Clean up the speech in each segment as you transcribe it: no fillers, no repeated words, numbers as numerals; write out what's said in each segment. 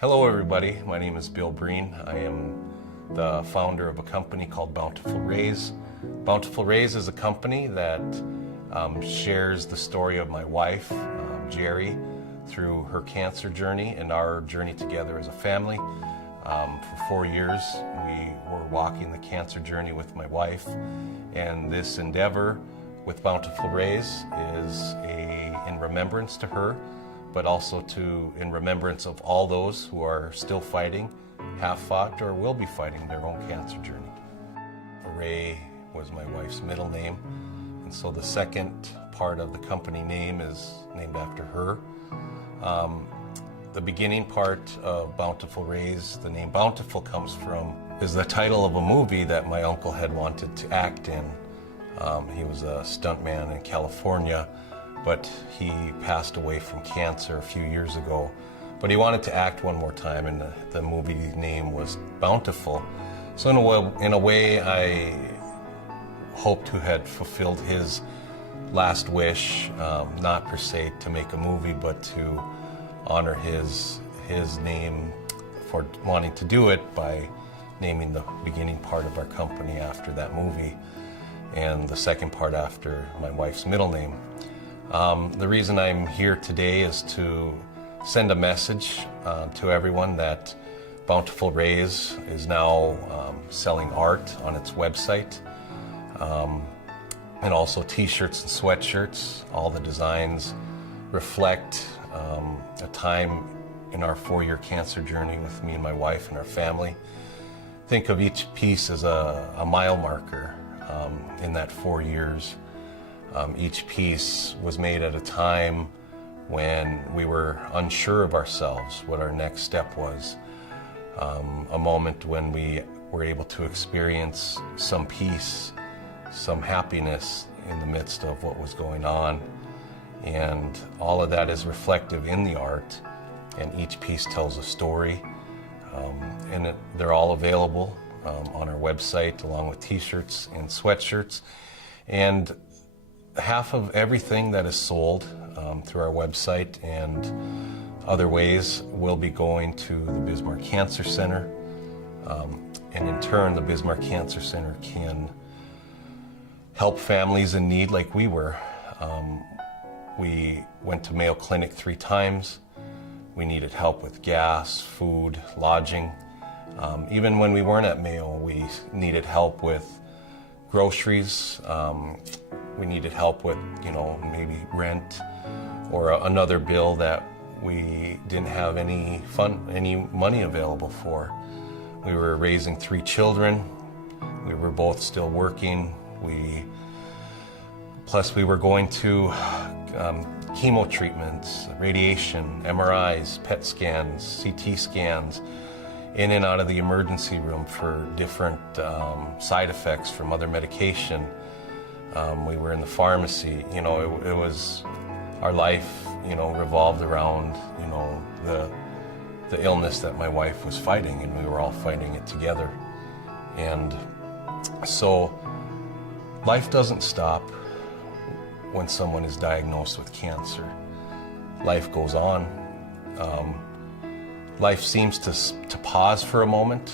Hello everybody, my name is Bill Breen. I am the founder of a company called Bountiful REI'S. Bountiful REI'S is a company that shares the story of my wife, Jerry, through her cancer journey and our journey together as a family. For 4 years we were walking the cancer journey with my wife, and this endeavor with Bountiful REI'S is in remembrance to her, but also in remembrance of all those who are still fighting, have fought, or will be fighting their own cancer journey. Ray was my wife's middle name, and so the second part of the company name is named after her. The beginning part of Bountiful REI'S, the name Bountiful is the title of a movie that my uncle had wanted to act in. He was a stuntman in California, but he passed away from cancer a few years ago. But he wanted to act one more time, and the movie name was Bountiful. So in a way, I hope to have fulfilled his last wish, not per se to make a movie, but to honor his name for wanting to do it by naming the beginning part of our company after that movie, and the second part after my wife's middle name. The reason I'm here today is to send a message to everyone that Bountiful REI'S is now selling art on its website, and also t-shirts and sweatshirts. All the designs reflect a time in our 4-year cancer journey with me and my wife and our family. Think of each piece as a mile marker in that 4 years. Each piece was made at a time when we were unsure of ourselves, what our next step was. A moment when we were able to experience some peace, some happiness in the midst of what was going on. And all of that is reflective in the art, and each piece tells a story. They're all available on our website, along with t-shirts and sweatshirts. And half of everything that is sold through our website and other ways will be going to the Bismarck Cancer Center. And in turn, the Bismarck Cancer Center can help families in need like we were. We went to Mayo Clinic 3 times. We needed help with gas, food, lodging. Even when we weren't at Mayo, we needed help with groceries. We needed help with, maybe rent or another bill that we didn't have any money available for. We were raising 3 children. We were both still working. Plus we were going to chemo treatments, radiation, MRIs, PET scans, CT scans, in and out of the emergency room for different side effects from other medication. We were in the pharmacy. It was our life, revolved around, the illness that my wife was fighting, and we were all fighting it together. And so life doesn't stop when someone is diagnosed with cancer. Life goes on. Life seems to pause for a moment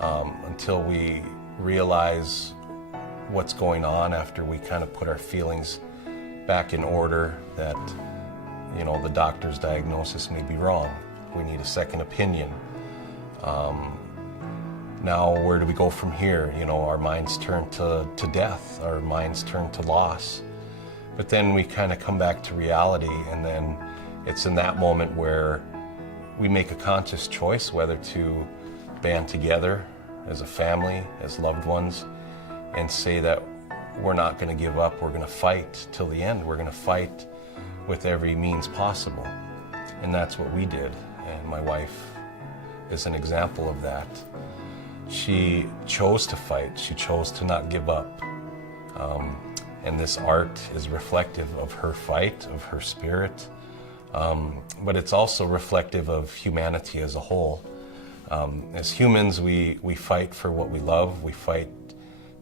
until we realize what's going on, after we kind of put our feelings back in order, that the doctor's diagnosis may be wrong. We need a second opinion. Now where do we go from here? Our minds turn to death, our minds turn to loss. But then we kind of come back to reality, and then it's in that moment where we make a conscious choice whether to band together as a family, as loved ones, and say that we're not going to give up, we're going to fight till the end. We're going to fight with every means possible. And that's what we did. And my wife is an example of that. She chose to fight. She chose to not give up. And this art is reflective of her fight, of her spirit. But it's also reflective of humanity as a whole. As humans, we fight for what we love. We fight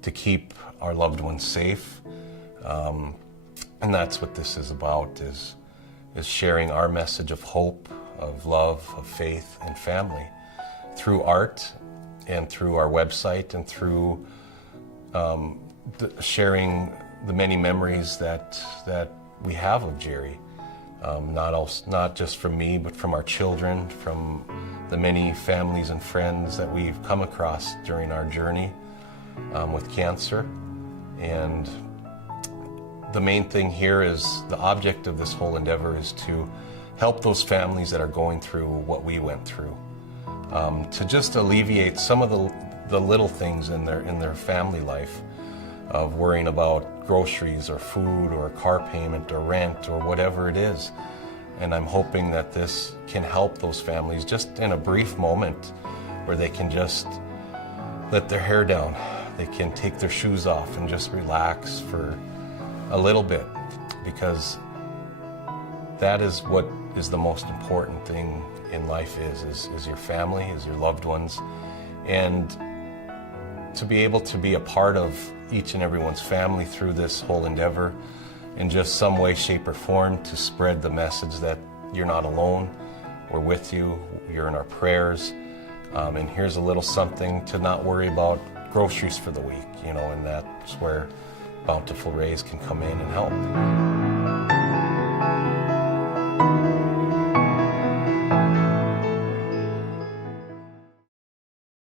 to keep our loved ones safe. And that's what this is about, is sharing our message of hope, of love, of faith, and family through art and through our website and through sharing the many memories that we have of Jerry. Not just from me, but from our children, from the many families and friends that we've come across during our journey with cancer. And the main thing here is the object of this whole endeavor is to help those families that are going through what we went through, to just alleviate some of the little things in their family life of worrying about groceries or food or car payment or rent or whatever it is. And I'm hoping that this can help those families just in a brief moment where they can just let their hair down. They can take their shoes off and just relax for a little bit, because that is what is the most important thing in life is your family, is your loved ones. And to be able to be a part of each and everyone's family through this whole endeavor in just some way, shape, or form, to spread the message that you're not alone, we're with you, you're in our prayers, and here's a little something to not worry about groceries for the week, and that's where Bountiful REI'S can come in and help.